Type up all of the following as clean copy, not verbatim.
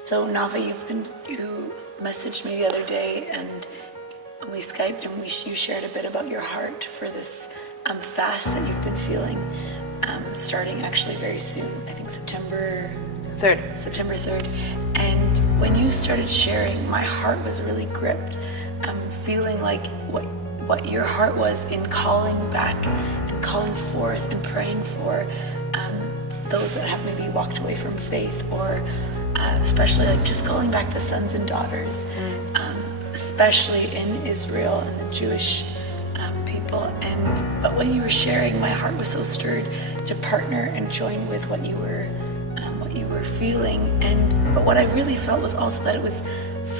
So Nava, you messaged me the other day, and we Skyped, and you shared a bit about your heart for this fast that you've been feeling, starting actually very soon. I think September 3rd. And when you started sharing, my heart was really gripped, feeling like what your heart was in calling back and calling forth and praying for those that have maybe walked away from faith, or especially like just calling back the sons and daughters, especially in Israel and the Jewish people. But when you were sharing, my heart was so stirred to partner and join with what you were feeling. But what I really felt was also that it was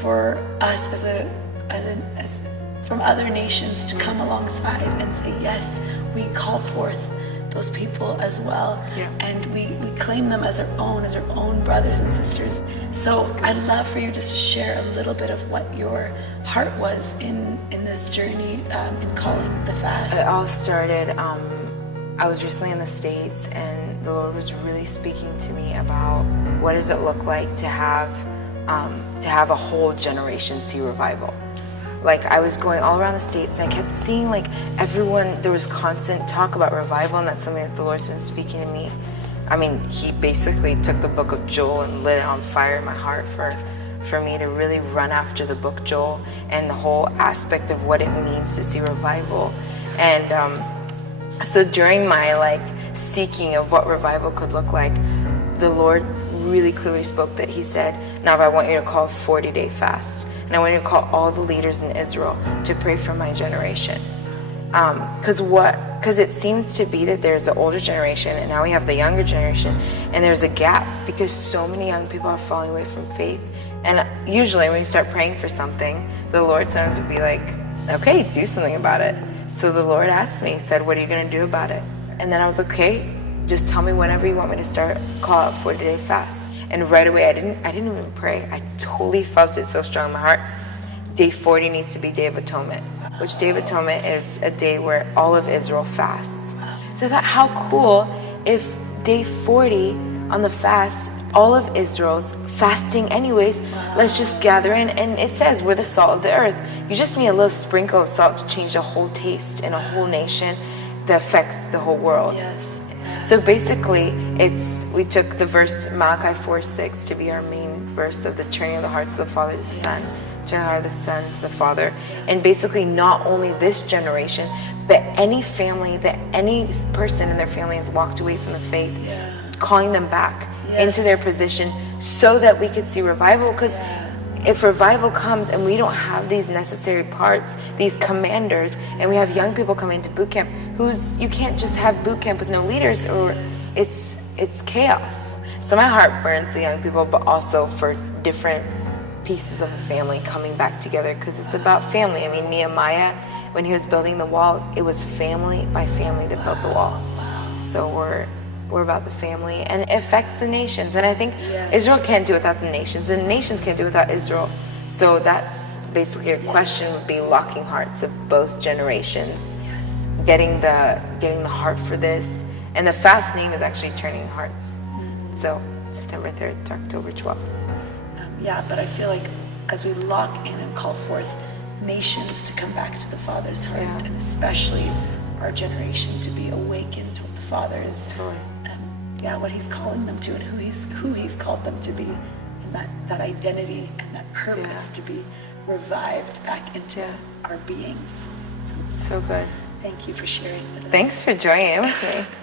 for us as from other nations to come alongside and say, yes, we call forth those people as well, and we claim them as our own brothers and sisters. So I'd love for you just to share a little bit of what your heart was in this journey in calling the fast. It all started, I was recently in the States, and the Lord was really speaking to me about what does it look like to have a whole generation see revival. Like, I was going all around the States, and I kept seeing like everyone, there was constant talk about revival, and that's something that the Lord's been speaking to me. I mean, he basically took the book of Joel and lit it on fire in my heart for me to really run after the book Joel and the whole aspect of what it means to see revival. And so during my seeking of what revival could look like, the Lord really clearly spoke that he said, Nava, I want you to call a 40-day fast. And I want you to call all the leaders in Israel to pray for my generation. Because it seems to be that there's the older generation, and now we have the younger generation, and there's a gap because so many young people are falling away from faith. And usually when you start praying for something, the Lord sometimes would be like, okay, do something about it. So the Lord asked me, he said, what are you going to do about it? And then I was like, okay, just tell me whenever you want me to start, call out 40-day fast. And right away, I didn't even pray. I totally felt it so strong in my heart. Day 40 needs to be Day of Atonement, which Day of Atonement is a day where all of Israel fasts. So I thought, how cool if Day 40 on the fast, all of Israel's fasting anyways, let's just gather in. And it says we're the salt of the earth. You just need a little sprinkle of salt to change the whole taste in a whole nation that affects the whole world. Yes. So basically, we took the verse Malachi 4:6 to be our main verse of the turning of the hearts of the Father to the Son, turning the heart of the Son to the Father. And basically not only this generation, but any family that any person in their family has walked away from the faith, calling them back into their position so that we could see revival. Because if revival comes and we don't have these necessary parts, these commanders, and we have young people coming to boot camp, you can't just have boot camp with no leaders, or it's chaos. So my heart burns for young people, but also for different pieces of the family coming back together, because it's about family. I mean, Nehemiah, when he was building the wall, it was family by family that built the wall. So we're about the family, and it affects the nations. And I think Israel can't do without the nations, and the nations can't do without Israel. So that's basically your question would be locking hearts of both generations, getting the heart for this. And the fast name is actually turning hearts. So September 3rd to October 12th. But I feel like as we lock in and call forth nations to come back to the Father's heart, and especially our generation to be awakened to what the Father is, what he's calling them to, and who he's called them to be, and that identity and that purpose to be revived back into our beings. So good. Thank you for sharing with us. Thanks for joining in with me.